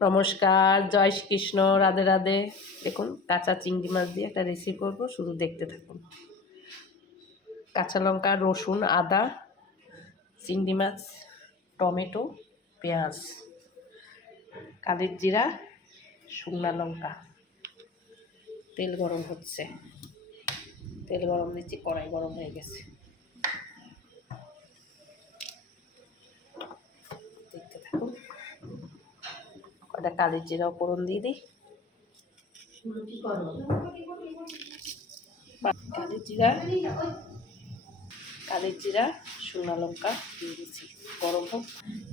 নমস্কার, জয় শ্রীকৃষ্ণ, রাধে রাধে। দেখুন কাঁচা চিংড়ি মাছ দিয়ে একটা রেসিপি করব, শুধু দেখতে থাকুন। কাঁচা লঙ্কা, রসুন, আদা, চিংড়ি মাছ, টমেটো, পেঁয়াজ, কালির জিরা, শুকনো লঙ্কা। তেল গরম হচ্ছে, তেল গরম দিচ্ছি, কড়াই গরম হয়ে গেছে। দেখতে থাকুন। কটা কালির জিরাও ফোড়ন দিয়ে দিই। কালির জিরা, শুকনো লঙ্কা দিয়ে দিচ্ছি, গরম হোক।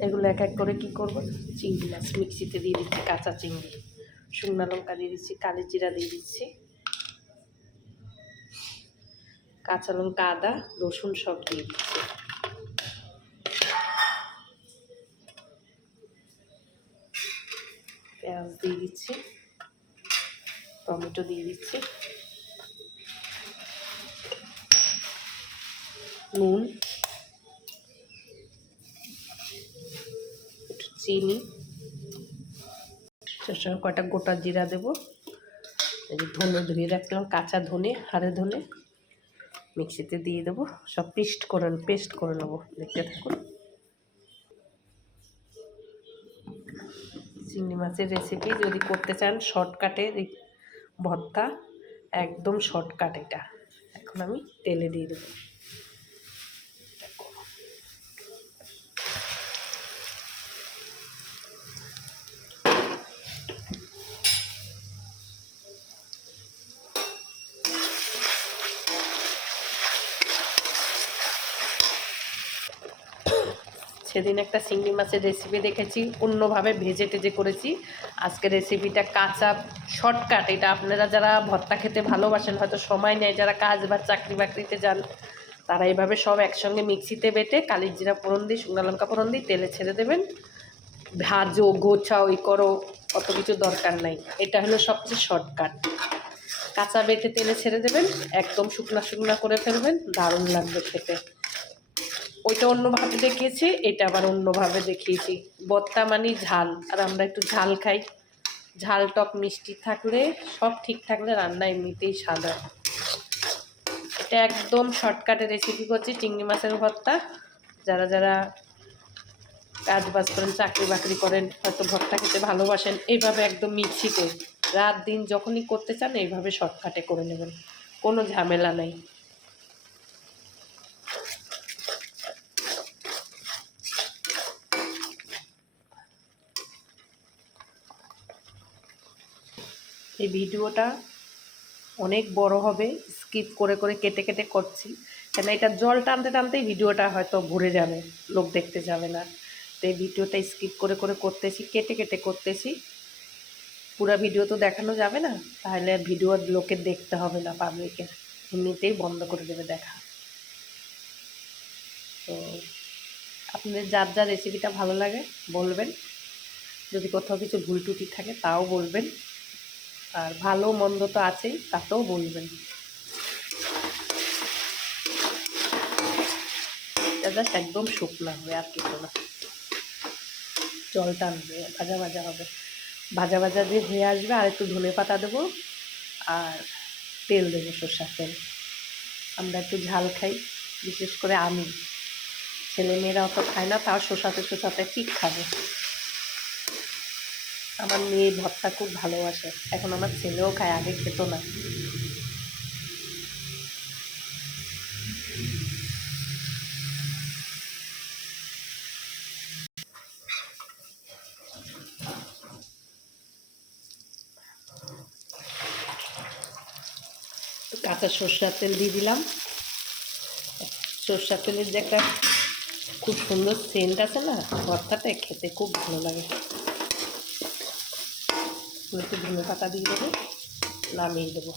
এগুলো এক এক করে কি করব, চিংড়ি মাছ মিক্সিতে দিয়ে দিচ্ছি, কাঁচা চিংড়ি, শুকনো লঙ্কা দিয়ে দিচ্ছি, কালির জিরা দিয়ে দিচ্ছি, কাঁচা লঙ্কা, আদা, রসুন সব দিয়ে দিচ্ছি। পেঁয়াজ দিয়ে দিচ্ছি, টমেটো দিয়ে দিচ্ছি, নুন, একটু চিনি, সঙ্গে কয়টা গোটা জিরা দেবো। ধনে ধুয়ে রাখলাম, কাঁচা ধনে, হাড়ে ধনে মিক্সিতে দিয়ে দেবো, সব পেস্ট করে নেবো। দেখতে থাকুন। চিংড়ি মাছের রেসিপি যদি করতে চান শর্টকাটে ভর্তা, একদম শর্টকাট এটা। এখন আমি তেলে দিয়ে দেবো। সেদিন একটা চিংড়ি মাছের রেসিপি দেখেছি, অন্যভাবে ভেজে টেজে করেছি। আজকে রেসিপিটা কাঁচা শর্টকাট। এটা আপনারা যারা ভর্তা খেতে ভালোবাসেন, হয়তো সময় নেই, যারা কাজ বা চাকরি বাকরিতে যান, তারা এইভাবে সব একসঙ্গে মিক্সিতে বেটে কালির জিরা ফোড়ন দিয়ে, শুকনো লঙ্কা ফোড়ন দিয়ে তেলে ছেড়ে দেবেন। ভাজো, গোছাও, ই করো, অত কিছু দরকার নাই। এটা হলো সবচেয়ে শর্টকাট। কাঁচা বেটে তেলে ছেড়ে দেবেন, একদম শুকনা শুকনা করে ফেলবেন, দারুণ লাগবে খেতে। ওইটা অন্যভাবে দেখিয়েছি, এটা আবার অন্যভাবে দেখিয়েছি। ভর্তা মানে ঝাল, আর আমরা একটু ঝাল খাই। ঝাল টক মিষ্টি থাকলে, সব ঠিক থাকলে রান্না এমনিতেই স্বাদ হয়। এটা একদম শর্টকাটে রেসিপি করছি, চিংড়ি মাছের ভর্তা। যারা যারা কাজ বাজ করেন, চাকরি বাকরি করেন, হয়তো ভর্তা খেতে ভালোবাসেন, এইভাবে একদম মিক্সিতে রাত দিন যখনই করতে চান এইভাবে শর্টকাটে করে নেবেন, কোনো ঝামেলা নেই। এই ভিডিওটা অনেক বড় হবে, স্কিপ করে করে কেটে কেটে করছি, কেন এটা জল টানতে টানতেই ভিডিওটা হয়তো ভরে যাবে, লোক দেখতে যাবে না। তো এই ভিডিওটা স্কিপ করে করে করতেছি, কেটে কেটে করতেছি। পুরো ভিডিও তো দেখানো যাবে না, তাহলে ভিডিও লোকের দেখতে হবে না, পাবলিকের এমনিতেই বন্ধ করে দেবে দেখা। তো আপনাদের যার যার রেসিপিটা ভালো লাগে বলবেন, যদি কোথাও কিছু ভুল টুটি থাকে তাও বলবেন, আর ভালো মন্দ তো আছেই, তাতেও বলবেন। এটা জাস্ট একদম শুকনা হবে, আর কিছু না। জল টানবে, ভাজা ভাজা হবে, ভাজা ভাজা দিয়ে হয়ে আসবে। আর একটু ধনে পাতা দেবো, আর তেল দেবো, সরষের তেল। আমরা একটু ঝাল খাই, বিশেষ করে আমি, ছেলেমেয়েরা অত খায় না, তাও শোষাতে ঠিক খাবে। আমার মেয়ে ভর্তা খুব ভালোবাসে, এখন আমার ছেলেও খায়, আগে খেত না। কাঁচা সরষের তেল দিয়ে দিলাম। সরষের তেলের যে একটা খুব সুন্দর সেন্ট আছে না, ভর্তাটা খেতে খুব ভালো লাগে। একটু ধনে পাতা দিয়ে দেবো, নামিয়ে দেবো।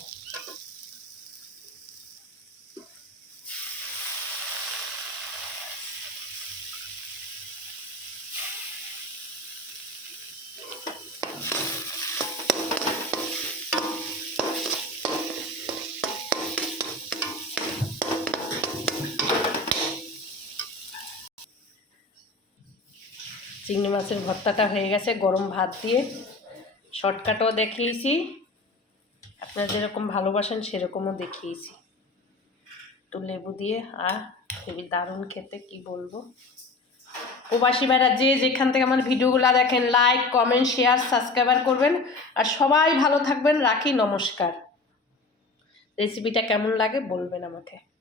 চিংড়ি মাছের ভর্তাটা হয়ে গেছে গরম ভাত দিয়ে। শর্টকাটও দেখিয়েছি, আপনারা যেরকম ভালোবাসেন সেরকমও দেখিয়েছি। একটু লেবু দিয়ে আর খুবই দারুণ খেতে, কি বলবো। প্রবাসী ভাইরা যে যেখান থেকে আমার ভিডিওগুলো দেখেন, লাইক কমেন্ট শেয়ার সাবস্ক্রাইবার করবেন। আর সবাই ভালো থাকবেন। রাখি, নমস্কার। রেসিপিটা কেমন লাগে বলবেন আমাকে।